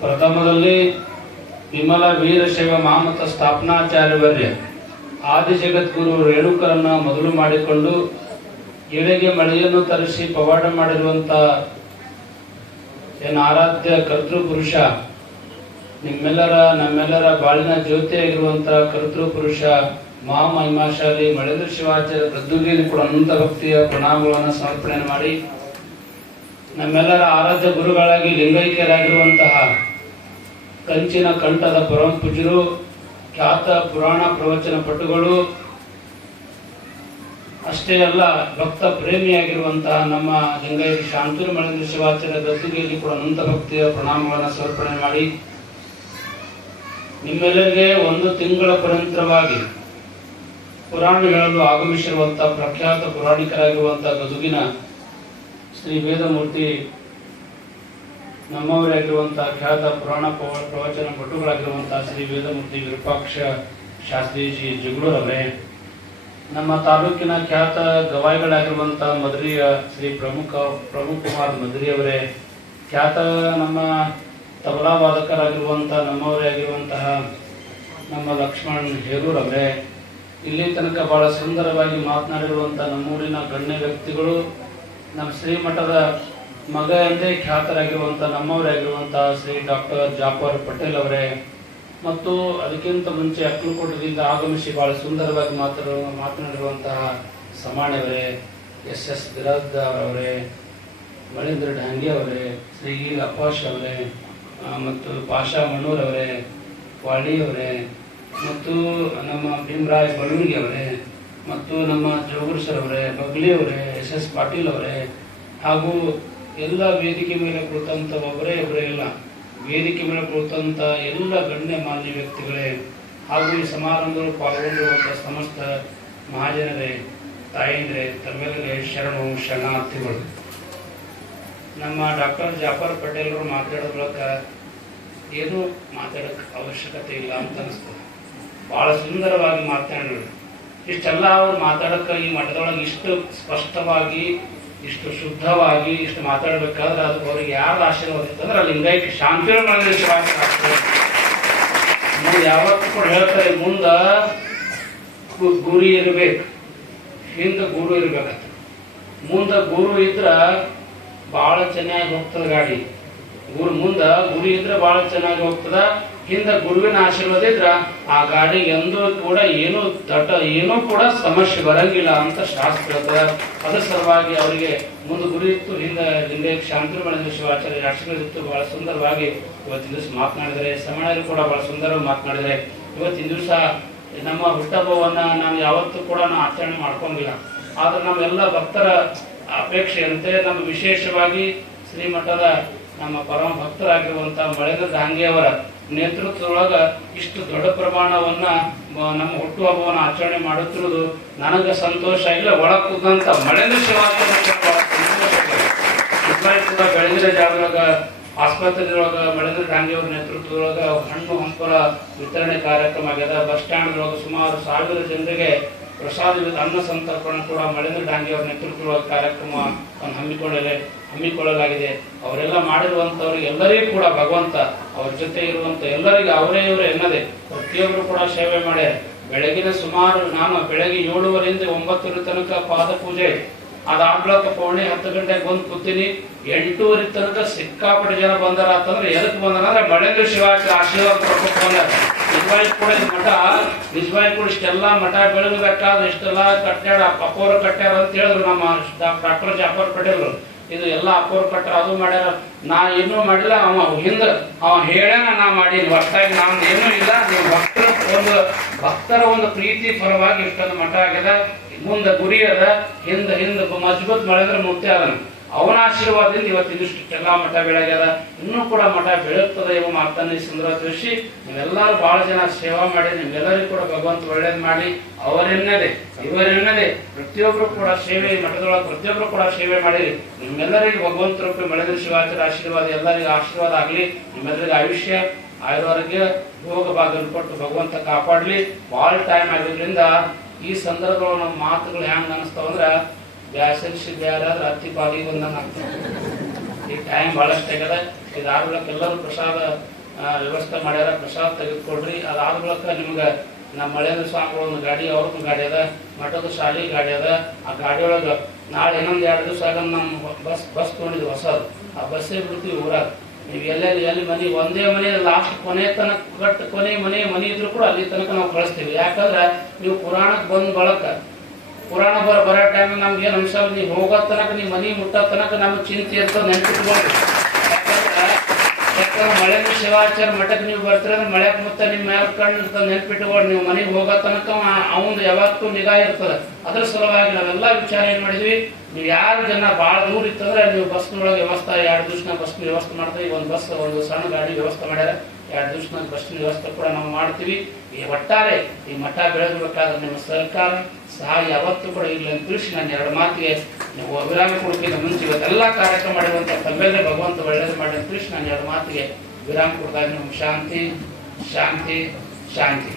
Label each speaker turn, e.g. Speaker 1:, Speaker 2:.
Speaker 1: ಪ್ರಥಮದಲ್ಲಿ ವಿಮಲ ವೀರಶೈವ ಮಹಾಮತ ಸ್ಥಾಪನಾಚಾರ್ಯವರ್ಯ ಆದಿ ಜಗದ್ಗುರು ರೇಣುಕರನ್ನ ಮೊದಲು ಮಾಡಿಕೊಂಡು ಎಳೆಗೆ ಮಳೆಯನ್ನು ತರಿಸಿ ಪವಾಡ ಮಾಡಿರುವಂತ ಏನು ಆರಾಧ್ಯ ಕರ್ತೃಪುರುಷ, ನಿಮ್ಮೆಲ್ಲರ ನಮ್ಮೆಲ್ಲರ ಬಾಳಿನ ಜ್ಯೋತಿಯಾಗಿರುವಂತ ಕರ್ತೃಪುರುಷ, ಮಹಾಮಹಿಮಾಶಾಲಿ ಮಳೆಂದ್ರ ಶಿವಾಚಾರ್ಯ ಗದ್ದುಗೆಯಲ್ಲಿ ಕೂಡ ಅನಂತ ಭಕ್ತಿಯ ಪ್ರಣಾಮಗಳನ್ನು ಸಮರ್ಪಣೆ ಮಾಡಿ ನಮ್ಮೆಲ್ಲರ ಆರಾಧ್ಯ ಗುರುಗಳಾಗಿ ಲಿಂಗೈಕ್ಯರಾಗಿರುವಂತಹ ಕಂಚಿನ ಕಂಠದ ಪರಮ ಪೂಜರು, ಖ್ಯಾತ ಪುರಾಣ ಪ್ರವಚನ ಪಟುಗಳು. ಅಷ್ಟೇ ಅಲ್ಲ, ಭಕ್ತ ಪ್ರೇಮಿಯಾಗಿರುವಂತಹ ನಮ್ಮ ಲಿಂಗೈರಿ ಶಾಂತೂರು ಮಳೇಂದ್ರ ಶಿವಾಚಾರ್ಯ ಗದ್ದುಗೆಯಲ್ಲಿ ಕೂಡ ಅನಂತ ಭಕ್ತಿಯ ಪ್ರಣಾಮಗಳನ್ನು ಸಮರ್ಪಣೆ ಮಾಡಿ, ನಿಮ್ಮೆಲ್ಲರಿಗೆ ಒಂದು ತಿಂಗಳ ಪರಂತರವಾಗಿ ಪುರಾಣ ಹೇಳಲು ಆಗಮಿಸಿರುವಂತಹ ಪ್ರಖ್ಯಾತ ಪುರಾಣಿಕರಾಗಿರುವಂತಹ ಗದುಗಿನ ಶ್ರೀ ವೇದಮೂರ್ತಿ ನಮ್ಮವರಾಗಿರುವಂತಹ ಖ್ಯಾತ ಪುರಾಣ ಪ್ರವಚನ ಪಟುಗಳಾಗಿರುವಂತಹ ಶ್ರೀ ವೇದಮೂರ್ತಿ ವಿರೂಪಾಕ್ಷ ಶಾಸ್ತ್ರೀಜಿ ಜಗಳೂರವರೇ ನಮ್ಮ ತಾಲೂಕಿನ ಖ್ಯಾತ ಗವಾಯಿಗಳಾಗಿರುವಂತಹ ಮಧುರಿಯ ಶ್ರೀ ಪ್ರಮುಖ ಪ್ರಮುಖ್ ಕುಮಾರ್ ಮಧುರಿ ಅವರೇ, ಖ್ಯಾತ ನಮ್ಮ ತಬಲಾ ವಾದಕರಾಗಿರುವಂತಹ ನಮ್ಮವರೇ ಆಗಿರುವಂತಹ ನಮ್ಮ ಲಕ್ಷ್ಮಣ್ ಹೇರೂರವರೇ ಇಲ್ಲಿ ತನಕ ಬಹಳ ಸುಂದರವಾಗಿ ಮಾತನಾಡಿರುವಂತಹ ನಮ್ಮೂರಿನ ಗಣ್ಯ ವ್ಯಕ್ತಿಗಳು, ನಮ್ಮ ಶ್ರೀಮಠದ ಮಗ ಎಂದೇ ಖ್ಯಾತರಾಗಿರುವಂತಹ ನಮ್ಮವರಾಗಿರುವಂತಹ ಶ್ರೀ ಡಾಕ್ಟರ್ ಜಾಫರ್ ಪಟೇಲ್ ಅವರೇ, ಮತ್ತು ಅದಕ್ಕಿಂತ ಮುಂಚೆ ಅಕ್ಕಲಕೋಟದಿಂದ ಆಗಮಿಸಿ ಬಹಳ ಸುಂದರವಾಗಿ ಮಾತಾಡ ಮಾತನಾಡಿರುವಂತಹ ಸಮಾಣವರೇ, ಎಸ್ ಎಸ್ ಬಿರಾದ್ದಾರ್ ಅವರೇ, ಮಳೇಂದ್ರ ಢಾಂಗೆ ಅವರೇ, ಶ್ರೀ ಅಪಾಶ್ ಅವರೇ ಮತ್ತು ಪಾಷಾ ಮಣ್ಣೂರ್ ಅವರೇ ಅವರೇ, ಮತ್ತು ನಮ್ಮ ಭೀಮರಾಜ್ ಬಳುವಿಗೆ ಅವರೇ, ಮತ್ತು ನಮ್ಮ ಸರ್ ಅವರೇ, ಬಗ್ಲಿ ಅವರೇ, ಎಸ್ ಎಸ್ ಪಾಟೀಲ್ ಅವರೇ, ಹಾಗೂ ಎಲ್ಲ ವೇದಿಕೆ ಮೇಲೆ ಕುಳಿತಂತ ಒಬ್ಬರೇ ಒಬ್ಬರೇ ಇಲ್ಲ. ವೇದಿಕೆ ಮೇಲೆ ಕುಳಿತಂತ ಎಲ್ಲ ಗಣ್ಯ ಮಾನ್ಯ ವ್ಯಕ್ತಿಗಳೇ ಹಾಗೂ ಈ ಸಮಾರಂಭದಲ್ಲಿ ಪಾಲ್ಗೊಂಡಿರುವಂತಹ ಸಮಸ್ತ ಮಹಾಜನರೇ, ತಾಯಂದ್ರೆ ತಮ್ಮೆಲ್ಲರೇ ಶರಣು ಶರಣಾರ್ಥಿಗಳು. ನಮ್ಮ ಡಾಕ್ಟರ್ ಜಾಫರ್ ಪಟೇಲ್ ಅವರು ಮಾತಾಡೋ ಮೂಲಕ ಏನು ಮಾತಾಡೋಕ್ಕೆ ಅವಶ್ಯಕತೆ ಇಲ್ಲ ಅಂತ ಅನಿಸ್ತದೆ. ಬಹಳ ಸುಂದರವಾಗಿ ಮಾತಾಡಿದ್ರು. ಇಷ್ಟೆಲ್ಲ ಅವರು ಮಾತಾಡೋಕ್ಕೆ ಈ ಮಠದೊಳಗೆ ಇಷ್ಟು ಸ್ಪಷ್ಟವಾಗಿ ಇಷ್ಟು ಶುದ್ಧವಾಗಿ ಇಷ್ಟು ಮಾತಾಡಬೇಕಾದ್ರೆ ಅದು ಅವ್ರಿಗೆ ಯಾರು ಆಶೀರ್ವಾದ ಇತ್ತಂದ್ರೆ ಅಲ್ಲಿ ಲಿಂಗೈಕ್ಯ ಶಾಂತಿ ನಾವು ಯಾವತ್ತೂ ಕೂಡ ಹೇಳ್ತಾರೆ, ಮುಂದ ಗುರಿ ಇರ್ಬೇಕು. ಹಿಂದೆ ಗುರು ಇರ್ಬೇಕಂತ. ಮುಂದ ಗುರು ಇದ್ರ ಬಹಳ ಚೆನ್ನಾಗಿ ಹೋಗ್ತದ ಗಾಡಿ. ಗುರು ಮುಂದ ಗುರಿ ಇದ್ರೆ ಬಹಳ ಚೆನ್ನಾಗಿ ಹೋಗ್ತದ. ಹಿಂದ ಗುರುವಿನ ಆಶೀರ್ವಾದ ಇದ್ರ, ಆ ಗಾಡಿ ಎಂದೂ ಕೂಡ ಏನು ದಟ್ಟ ಏನೂ ಕೂಡ ಸಮಸ್ಯೆ ಬರಂಗಿಲ್ಲ ಅಂತ ಶಾಸ್ತ್ರ ಅದ್ರ ಸಲುವಾಗಿ ಅವರಿಗೆ ಮುಂದೆ ಗುರಿ ಇತ್ತು ಹಿಂದ ಹಿಂದೆ ಶಾಂತಿ ಶಿವಾಚಾರ್ಯ ಆಶೀರ್ವಾದ ಇತ್ತು ಬಹಳ ಸುಂದರವಾಗಿ ಇವತ್ತಿನ ದಿವಸ ಮಾತನಾಡಿದರೆ ಸಮಣರು ಕೂಡ ಬಹಳ ಸುಂದರವಾಗಿ ಮಾತನಾಡಿದರೆ ಇವತ್ತಿನ ದಿವಸ ನಮ್ಮ ಹುಟ್ಟಹಬ್ಬವನ್ನು ನಾವು ಯಾವತ್ತೂ ಕೂಡ ನಾವು ಆಚರಣೆ ಮಾಡ್ಕೊಂಗಿಲ್ಲ ಆದ್ರೆ ನಮ್ಮೆಲ್ಲ ಭಕ್ತರ ಅಪೇಕ್ಷೆಯಂತೆ ನಮ್ಮ ವಿಶೇಷವಾಗಿ ಶ್ರೀಮಠದ ನಮ್ಮ ಪರಮ ಭಕ್ತರಾಗಿರುವಂಥ ಮಳೆಂದ್ರ ದಾಂಗೆಯವರ ನೇತೃತ್ವದೊಳಗ ಇಷ್ಟು ದೊಡ್ಡ ಪ್ರಮಾಣವನ್ನ ನಮ್ಮ ನಮ್ಮ ಹುಟ್ಟುಹಬ್ಬವನ್ನು ಆಚರಣೆ ಮಾಡುತ್ತಿರುವುದು ನನಗೆ ಸಂತೋಷ. ಇಲ್ಲ, ಒಳ ಕೂದಂತ ಮಳೆಂದ್ರ ಶಿವಾಚಾರ್ಯ ಬೆಳಗಿನ ಜಾಗದಾಗ ಆಸ್ಪತ್ರೆಯೊಳಗ ಮಳೆಂದ್ರ ಗಾಂಧಿಯವರ ನೇತೃತ್ವದೊಳಗ ಹಣ್ಣು ಹಂಪಲ ವಿತರಣೆ ಕಾರ್ಯಕ್ರಮ ಆಗ್ಯದ. ಬಸ್ ಸ್ಟ್ಯಾಂಡ್ ಒಳಗ ಸುಮಾರು ಸಾವಿರ ಜನರಿಗೆ ಪ್ರಸಾದ ಅನ್ನ ಸಂತರ್ಪಣ ಕೂಡ ಮಳೆಂದ್ರ ಗಾಂಧಿಯವರ ನೇತೃತ್ವದ ಕಾರ್ಯಕ್ರಮ ಹಮ್ಮಿಕೊಳ್ಳಲೆ, ಹಮ್ಮಿಕೊಳ್ಳಲಾಗಿದೆ. ಅವರೆಲ್ಲ ಮಾಡಿರುವಂತವ್ರಿಗೆ ಎಲ್ಲರಿಗೂ ಕೂಡ ಭಗವಂತ ಅವ್ರ ಜೊತೆ ಇರುವಂತ ಎಲ್ಲರಿಗೂ ಅವರೇ ಇವರು ಎನ್ನದೆ. ಪ್ರತಿಯೊಬ್ಬರು ಕೂಡ ಸೇವೆ ಮಾಡ್ಯಾರ. ಬೆಳಗಿನ ಸುಮಾರು, ನಾನು ಬೆಳಗ್ಗೆ ಏಳುವರೆಯಿಂದ ಒಂಬತ್ತರ ತನಕ ಪಾದ ಪೂಜೆ ಅದಾಗ್ಲಕ್ಕ ಪೌಣೆ ಹತ್ತು ಗಂಟೆಗೆ ಬಂದು ಕೂತೀನಿ. ಎಂಟೂವರೆ ತನಕ ಸಿಕ್ಕಾಪಟ್ಟೆ ಜನ ಬಂದಾರ ಅಂತಂದ್ರೆ ಎದಕ್ಕೆ ಬಂದಾರ ಅಂದ್ರೆ ಮಳೆಂದ್ರ ಶಿವಾಚಾರ್ಯ ಆಶೀರ್ವಾದ ಕೊಡ್ಬೇಕು ಬಂದಾರ ನಿಜವಾಗಿ ಕೂಡ ಮಠ ನಿಜವಾಗಿ ಕೂಡ ಇಷ್ಟೆಲ್ಲ ಮಠ ಬೆಳಗಬೇಕಾದ್ರೆ ಇಷ್ಟೆಲ್ಲ ಕಟ್ಟಾಡ ಅಪ್ಪವ್ರು ಕಟ್ಟ್ಯಾರ ಅಂತ ಹೇಳಿದ್ರು ನಮ್ಮ ಡಾಕ್ಟರ್ ಜಾಫರ್ ಪಟೇಲ್ ಇದು ಎಲ್ಲ ಅಪೋರ್ ಕಟ್ಟಾರ ಅದು ಮಾಡ್ಯಾರ. ನಾ ಏನೂ ಮಾಡಿಲ್ಲ, ಅವ ಹಿಂದ, ಅವ ಹೇಳ್ಯಾನ, ನಾ ಮಾಡೀನಿ. ಹೊರತಾಗಿ ನಾನು ಏನೂ ಇಲ್ಲ, ನೀವು ಭಕ್ತರ ಒಂದು ಭಕ್ತರ ಒಂದು ಪ್ರೀತಿ ಪರವಾಗಿ ಇಷ್ಟೊಂದು ಮಠ ಆಗ್ಯದ ಮುಂದೆ ಗುರಿ ಅದ, ಹಿಂದ ಹಿಂದ ಮಜಬೂತ್ ಮಾಡಿದ್ರೆ ಮುಕ್ತಿ ಅದನ ಅವನ ಆಶೀರ್ವಾದದಿಂದ ಇವತ್ತಿನ ಎಲ್ಲಾ ಮಠ ಬೆಳಗ್ಯದ. ಇನ್ನೂ ಕೂಡ ಮಠ ಬೆಳೆಯುತ್ತದೆ ಎಂಬ ಮಾತನ್ನ ಈ ಸುಂದರ ತಿಳಿಸಿ ನೀವೆಲ್ಲರೂ ಬಹಳ ಜನ ಸೇವಾ ಮಾಡಿ ನಿಮ್ಗೆಲ್ಲರಿಗೂ ಕೂಡ ಭಗವಂತ ಒಳ್ಳೇದು ಮಾಡಿ ಅವರೆನ್ನದೆ, ಇವರೆನ್ನದೆ ಪ್ರತಿಯೊಬ್ಬರು ಕೂಡ ಸೇವೆ ಮಠದೊಳಗೆ ಪ್ರತಿಯೊಬ್ಬರು ಕೂಡ ಸೇವೆ ಮಾಡಿರಿ ನಿಮ್ಮೆಲ್ಲರಿಗೂ ಭಗವಂತ ರೂಪಿ ಮಳೆದ ಶಿವಾಚಾರ ಆಶೀರ್ವಾದ, ಎಲ್ಲರಿಗೂ ಆಶೀರ್ವಾದ ಆಗಲಿ. ನಿಮ್ಮೆಲ್ಲರಿಗೂ ಆಯುಷ್ಯ ಆಯುರ್ವಾರೋಗ್ಯ ಭೋಗ ಭಾಗವನ್ನು ಕೊಟ್ಟು ಭಗವಂತ ಕಾಪಾಡಲಿ. ಭಾಳ ಟೈಮ್ ಆಗಿದ್ರಿಂದ ಈ ಸಂದರ್ಭದೊಳಗೆ ನಮ್ಮ ಮಾತುಗಳು ಹೆಂಗ್ ಅನಿಸ್ತಾವ ಅಂದ್ರೆ ಬ್ಯಾಸರಿಸಿ ಬ್ಯಾರಾದ್ರೆ ಹತ್ತಿ ಪಾಲಿಗೆ ಬಂದಂಗೆ ಆಗ್ತದೆ ಈ ಟೈಮ್ ಭಾಳಷ್ಟು ಆಗ್ಯದ ಇದಾದ ಬಳಿಕ ಎಲ್ಲರೂ ಪ್ರಸಾದ ವ್ಯವಸ್ಥೆ ಮಾಡ್ಯಾರ, ಪ್ರಸಾದ ತೆಗೆದುಕೊಡ್ರಿ. ಅದಾದ ಬಳಿಕ ನಿಮ್ಗೆ ನಮ್ಮ ಮಳೆಯಿಂದ ಸ್ವಾಮಿಗಳ ಒಂದು ಗಾಡಿ, ಅವ್ರದ್ದು ಗಾಡಿ ಅದ, ಮಠದ ಶಾಲಿ ಗಾಡಿ ಅದ. ಆ ಗಾಡಿ ನಾಳೆ ಇನ್ನೊಂದು ಎರಡು ದಿವಸ ಆಗ ನಮ್ಮ ಬಸ್ ಬಸ್ ತೊಗೊಂಡಿದ್ವಿ ಹೊಸದು. ಆ ಬಸ್ಸೇ ಬಿಡ್ತೀವಿ ಊರಾಗ. ನೀವು ಎಲ್ಲೆಲ್ಲಿ, ಎಲ್ಲಿ ಮನೆ, ಒಂದೇ ಮನೆ ಲಾಸ್ಟ್ ಕೊನೆ ತನಕ, ಕಟ್ ಕೊನೆ ಮನೆ ಮನೆ ಇದ್ರು ಕೂಡ ಅಲ್ಲಿ ತನಕ ನಾವು ಕಳಿಸ್ತೀವಿ. ಯಾಕಂದ್ರೆ ನೀವು ಪುರಾಣಕ್ಕೆ ಬಂದ ಬಳಕ ಪುರಾಣ ಬರ ಬರೋ ಟೈಮ್ ನಮ್ಗೆ ಏನು ಅನ್ಸಲ್ಲ ನೀವು ಹೋಗೋ ತನಕ ನೀವು ಮನೆ ಮುಟ್ಟೋ ತನಕ ನಮ್ಗೆ ಚಿಂತೆ ಇರ್ತದೆ ನೆನಪಿಟ್ಕೊಂಡು. ಯಾಕಂದ್ರೆ ಮಳೆ ಶಿವಾಚಾರ ಮಠಕ್ಕೆ ನೀವು ಬರ್ತೀರ ಅಂದ್ರೆ ಮಳೆ ಮುತ್ತ ನಿಮ್ಮ ಮೇಲೆ ಕಣ್ಣು ಇರ್ತದೆ ನೆನಪಿಟ್ಕೊಂಡು, ನೀವು ಮನೆಗೆ ಹೋಗೋ ತನಕ ಅವನು ಯಾವತ್ತೂ ನಿಗಾ ಇರ್ತದೆ. ಅದ್ರ ಸಲುವಾಗಿ ನಾವೆಲ್ಲ ವಿಚಾರ ಏನು ಮಾಡಿದ್ವಿ? ನೀವು ಯಾರು ಜನ ಭಾಳ ದೂರ ಇತ್ತಂದ್ರೆ ನೀವು ಬಸ್ನೊಳಗೆ ವ್ಯವಸ್ಥೆ, ಎರಡು ದಿವಸ ಬಸ್ ವ್ಯವಸ್ಥೆ ಮಾಡ್ತೀವಿ, ಒಂದು ಬಸ್, ಒಂದು ಸಣ್ಣ ಗಾಡಿ ವ್ಯವಸ್ಥೆ ಮಾಡ್ಯಾರ. ಎರಡು ದಿವಸ ಬಸ್ಸಿನ ವ್ಯವಸ್ಥೆ ಕೂಡ ನಾವು ಮಾಡ್ತೀವಿ. ಈ ಒಟ್ಟಾರೆ ಈ ಮಠ ಬೆಳೆಸಬೇಕಾದ್ರೆ ನಿಮ್ಮ ಸರ್ಕಾರ ಸಹಾಯ ಯಾವತ್ತೂ ಕೂಡ ಇಲ್ಲ ಅಂತ ತಿಳಿಸಿ ನಾನು ಎರಡು ಮಾತಿಗೆ ನೀವು ಅಭಿರಾಮಿ ಕೊಡೋಕ್ಕಿಂತ ಮುಂಚೆ ಇವತ್ತೆಲ್ಲ ಕಾರ್ಯಕ್ರಮ ಮಾಡಿರುವಂಥ ತಮ್ಮೆಲ್ಲೇ ಭಗವಂತ ಒಳ್ಳೇದು ಮಾಡಿ ಅಂತ ತಿಳಿಸಿ ನಾನು ಎರಡು ಮಾತಿಗೆ ವಿರಾಮ ಕೊಡ್ತಾ ಇದ್ದೀನಿ. ಶಾಂತಿ ಶಾಂತಿ ಶಾಂತಿ.